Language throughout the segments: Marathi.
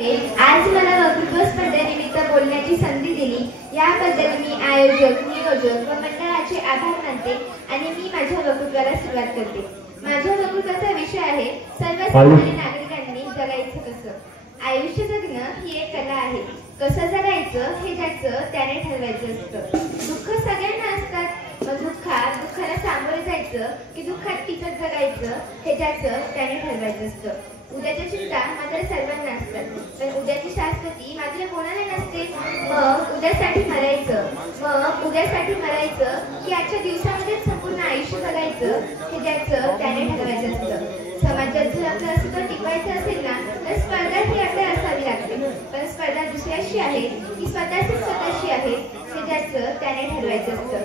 आज मला वक्तृत्व स्पर्धेनिमित्त बोलण्याची संधी दिली याबद्दल मी आयोजक, नियोजक व मंडळाचे आभार मानते आणि मी माझ्या वक्तृत्वाला सुरुवात करते. माझ्या वक्तृत्वाचा विषय आहे सर्वसामान्य नागरिकांनी जगायचं कसं. आयुष्य जगणं ही एक कला आहे. कसं जगायचं हे ज्याचं त्याने ठरवायचं असतं. दुःख सगळ्यांना असतात, मग दुःखाला सामोरे जायचं की दुःखात टिकत जगायचं हे ज्याचं त्याने ठरवायचं असतं. उद्याची चिंता मात्र सर्वांना असतात, पण उद्याची शाश्वती मात्र कोणाला नसते. मग उद्यासाठी मरायचं की आजच्या दिवसामध्ये संपूर्ण आयुष्य जगायचं हे ज्याचं त्याने ठरवायचं असतं. समाजात जर आपलं अस्तित्व टिकवायचं असेल ना तर स्पर्धा ही आपल्याला असावी लागते, पण स्पर्धा दुसऱ्याशी आहे की स्वतःशी आहे हे ज्याचं त्याने ठरवायचं असतं.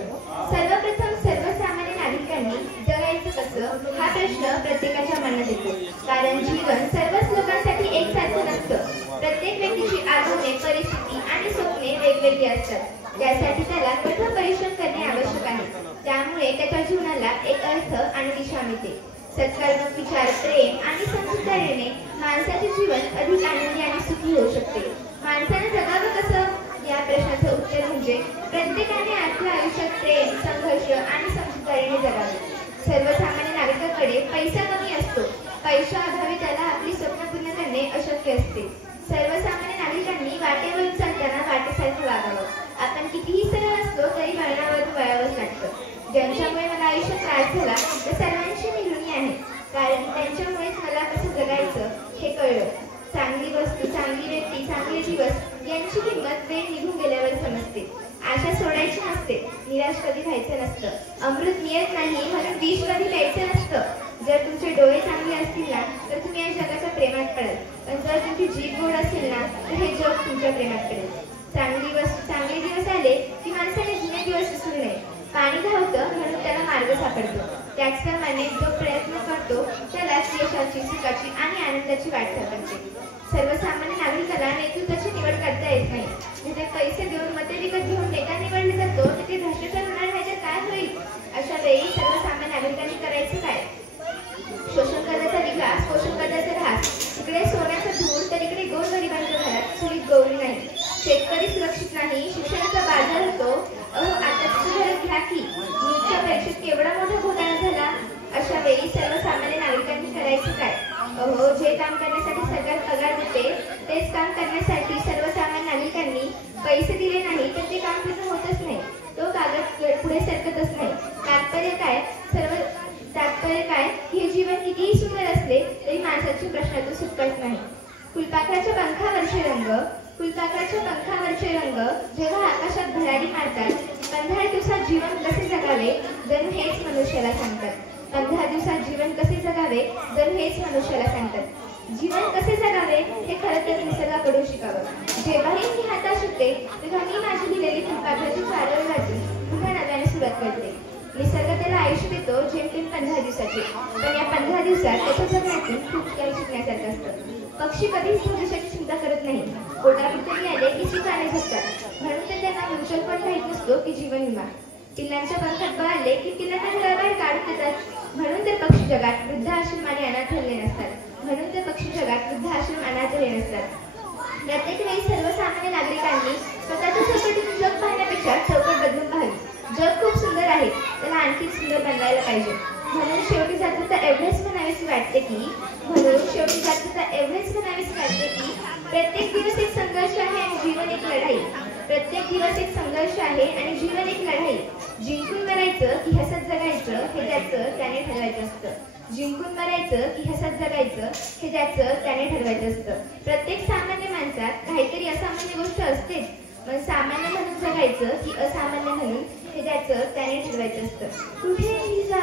सर्वप्रथम सर्वसामान्य नागरिकांनी जगायचं कसं हा प्रश्न प्रत्येकाच्या मनात येतो, कारण जीवन सर्वच लोकांसाठी एकसारखं नसतं. प्रत्येक व्यक्तीची आव्हाने, परिस्थिती आणि स्वप्ने वेगवेगळी असतात. त्यासाठी त्याला कठोर परिश्रम करणे आवश्यक आहे. त्यामुळे त्याच्या जीवनाला एक अर्थ आणि दिशा मिळते. सकारात्मक विचार, प्रेम आणि समजूतदारीने माणसाचे जीवन अधिक आनंदी आणि सुखी होऊ शकते. माणसाने जगावं कसं या प्रश्नाचं उत्तर म्हणजे प्रत्येकाने आपल्या आयुष्यात प्रेम, संघर्ष आणि समजूतदारीने जगावे. सर्वसामान्य नागरिकाकडे पैसा कमी असतो. पैशाअभावी त्याला आपली स्वप्न पूर्ण करणे अशक्य असते. सर्वसामान्य नागरिकांनी वाटेवरून चालताना वाटेसारखं वागावं. आपण कितीही सरळ असलो तरी वळणावरून वळावंच लागतं. ज्यांच्यामुळे मला आयुष्यात त्रास झाला तर सर्वांची मी ऋणी आहे, कारण त्यांच्यामुळेच मला कसं जगायचं हे कळलं. चांगली वस्तू, चांगली व्यक्ती, चांगले दिवस यांची किंमत वेळ निघून गेल्यावर समजते. आशा सोडायची नसते, निराश कधी व्हायचं नसतं. अमृत मिळत नाही म्हणून विष कधी प्यायचं नसतं. जर तुमचे डोळे चांगले असतील ना तर तुम्ही या जगाच्या प्रेमात पडाल, पण जर तुमची जीभ गोड असेल ना तर हे जग तुमच्या प्रेमात पडेल. चांगली वस्तू, चांगले दिवस आले की माणसाने जुने दिवस विसरू नये. पाणी धावतं म्हणून त्याला मार्ग सापडतो. त्याचप्रमाणे जो प्रयत्न करतो त्यालाच यशाची, सुखाची आणि आनंदाची वाट सापडते. सर्वसामान्य नागरिकाला नेतृत्वाची निवड करता येत नाही. जिथे पैसे देऊन मते विकत घेऊन नेता निवडले जातो तिथे भ्रष्टाचार होणार नाही तर काय होईल. अशा वेळी सर्वसामान्य नागरिकांनी करायचं काय? शोषण करण्याचा विकास, पोषण करण्याचा ऱ्हास. इकडे सोन्याचा धूर तर इकडे गोरगरिबांच्या घरात चुलीत गौरी नाही. शेतकरी सुरक्षित नाही, शिक्षणाचा बाजार होतो. आता घर घ्या की नीटच्या परीक्षेत केवढा मोठा घोटाळा झाला. अशा वेळी सर्वसामान्य नागरिकांनी करायचं काय? जे काम करण्यासाठी सरकार पगार देते तेच काम करण्यासाठी सर्वसामान्य नागरिकांनी पैसे दिले नाही तर ते काम पूर्ण होतच नाही. तो कागद पुढे सरकतच नाही. तात्पर्य काय हे जीवन कितीही सुंदर असले तरी माणसाची प्रश्नातून सुटकाच नाही. फुलपाखराच्या पंखावरचे रंग जेव्हा आकाशात भरारी मारतात. 15 दिवसात जीवन कसे जगावे जणू हेच मनुष्याला सांगतात. 15 दिवसात जीवन कसे जगावे जणू हेच मनुष्याला सांगतात. जीवन कसे जगावे हे खरं तर निसर्गाकडून शिकावं. जेव्हाही मी हातात शिकते तेव्हा मी माझी लिहिलेली फुलपाखराची 4 वाटी पुन्हा नव्याने सुरुवात करते. निसर्ग त्याला आयुष्य देतो जेमतेम 15 दिवसाचे, पण या 15 दिवसात त्याच्या जगण्यातून खूप काही शिकण्यासारखं असतं. पक्षी कधीच भविष्याची चिंता करत नाही. पोटापुरते मिळाले की शिकायला झटतात, म्हणून तर त्यांना म्युच्युअल फंड माहीत नसतो की जीवन विमा. पिल्लांच्या पंखात बळाले की पिल्लांना घराबाहेर काढून देतात, म्हणून तर पक्षी जगात वृद्धाश्रम आणि अनाथ झाले नसतात. प्रत्येक वेळी सर्वसामान्य नागरिकांनी स्वतःच्या चौकटीतून जग पाहण्यापेक्षा चौकट बदलून पाहावी. जग खूप सुंदर आहे, त्याला आणखी सुंदर बनवायला पाहिजे. म्हणून शेवटी जातीचा एवढेच म्हणावीशी वाटते की प्रत्येक दिवस एक संघर्ष आहे आणि जीवन एक लढाई. जिंकून मरायचं की हसत जगायचं हे ज्याचं त्याने ठरवायचं असतं. प्रत्येक सामान्य माणसात काहीतरी असामान्य गोष्ट असतेच, पण सामान्य म्हणून जगायचं की असामान्य म्हणून हे ज्याचं त्याने ठरवायचं असतं. कुठेही जा